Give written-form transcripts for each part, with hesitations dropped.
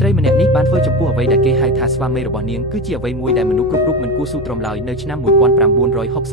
ត្រីម្នាក់នេះបានធ្វើចំពោះអ្វីដែលគេហៅថាស្វាមីរបស់នាងគឺជាអ្វីមួយដែលមនុស្សគ្រប់រូបមិនគួរស៊ូទ្រាំឡើយនៅឆ្នាំ1968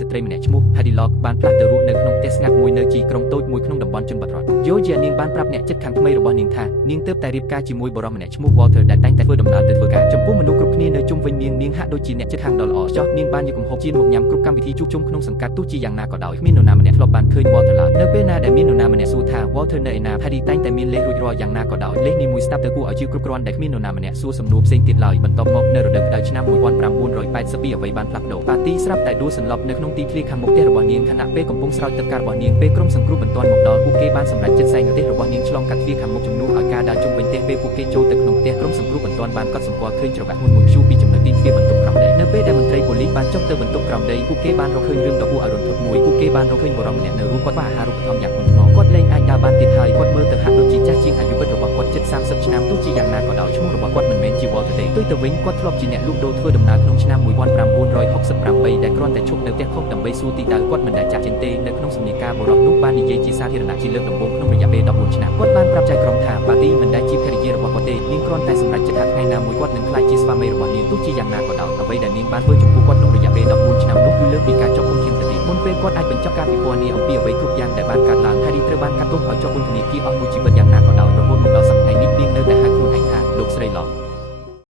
ស្ត្រីម្នាក់ឈ្មោះ Patty Locke បានផ្លាស់ទៅរស់នៅក្នុងផ្ទះស្ងាត់មួយនៅទីក្រុងតូចមួយក្នុងតំបន់ជនបទរដ្ឋយោជានាងបានប្រាប់អ្នកជិតខាងថ្មីរបស់នាងថានាងទើបតែរៀបការជាមួយបុរសម្នាក់ឈ្មោះ Walter ដែលតែងតែធ្វើដំណើរទៅធ្វើការចំពោះមនុស្សគ្រប់គ្នានៅជុំវិញនាងហាក់ដូចជាអ្នកជិតខាងដ៏ល្អចុះនាងបានយកកំហុសជៀនមកញ៉ាំគ្រប់កម្មវិធីជួបជុំក្នុងសង្កាត់ទោះជាយ៉ាងណាក៏ដោយគ្មាននរណាម្នាក់ធ្លាប់បានឃើញ Walter ឡើយនៅពេលណាដែលមាននរណាម្នាក់សួរថា Walter នៅឯណា Patty តែងតែមានលេខរួចរាល់យ៉ាងណាក៏ដោយលេខនេះមួយស្ដាប់ទៅគួរឲ្យជឿគ្រប់គ្រាន់ដែលគ្មាននរណាម្នាក់សួរសំណួរផ្សេងទៀតឡើយបន្ទាប់មកនៅរដូវក្តៅឆ្នាំ1982អ្វីបានផ្លាស់ប្ដូរប៉ាទីស្រាប់តែដួលសន្លប់នៅក្នុងទីធ្លាខាងមុខផ្ទះរបស់នាងខណៈពេលកំពុងស្រោចទឹកការរបស់នាងពេលក្រុមសង្គ្រោះបន្ទាន់មកដល់ពួកគេបានសម្រេចចិត្តសែងរទេះរបស់នាងឆ្លងកាត់ទ្វារខាងមុខជំនួសឲ្យការដើរជុំវិញផ្ទះពេលពួកគេចូលទៅក្នុងផ្ទះក្រុមសង្គ្រោះបន្ទាន់បានកត់សម្គាល់ឃើញច្រវាក់ធ្ងន់មួយព្យួរពីចំណុចទីទ្វារបន្ទប់ក្រោមដីនៅពេលដែលមន្ត្រីប៉ូលីសបានចុះទៅបន្ទប់ក្រោមដីពួកគេបានរកឃើញរឿងដ៏គួរឲ្យរន្ធត់មួយពួកគេបានរកឃើញបុរសម្នាក់នៅរស់គាត់បាក់អាហារូបត្ថម្ភយ៉ាងធ្ងន់ធ្ងរគាត់លែងអាចដើរបានទៀតហើយគាត់មើលទៅហាក់ដូចជាចាស់ជាងអាយុវិតរបស់គាត់ជិត30ឆ្នាំទោះជាយ៉ាងណាក៏ដោយឈ្មោះរបស់គាត់មិនមែនជា Walter ទេទុយទៅវិញគាត់ធ្លាប់ជាអ្នកលក់ដូរធ្វើដំណើរក្នុងឆ្នាំ1968ដែលគ្រាន់តែឈប់នៅផ្ទះខុសដើម្បីសួរទីដៅគាត់មិនដែលចាក់ចេញទេនៅក្នុងសំណេរការបុរសនោះបាននិយាយជាសាធារណៈជាលើកដំបូងក្នុងរយៈពេល14ឆ្នាំគាត់បានប្រាប់ចៅក្រមថាប៉ាទីមិនដែលជាភរិយារបស់គាត់ទេនាងគ្រាន់តែសម្រេចចិត្តថាថ្ងៃណាមួយគាត់នឹងក្លាយជាស្វាមីរបស់នាងទោះជាយ៉ាងណាក៏ដោយអ្វីដែលនាងបានធ្វើចំពោះគាត់ក្នុងរយៈពេល14ឆ្នាំនោះគឺលើកពីការជាប់ឃុំឃាំងទៅទៀតមុនពេលគាត់អាចបញ្ចប់ការពិពណ៌នាអំពីអ្វីគ្រប់យ៉ាងដែលបានកើតឡើងហើយត្រូវបានកាត់ទោសឲ្យជាប់ពន្ធនាគារអស់មួយជីវិតយ៉ាងណាក៏ដោយរហូតមកដល់សប្តាហ៍នេះនាងនៅតែហៅខ្លួនឯងថាលោកស្រីឡោ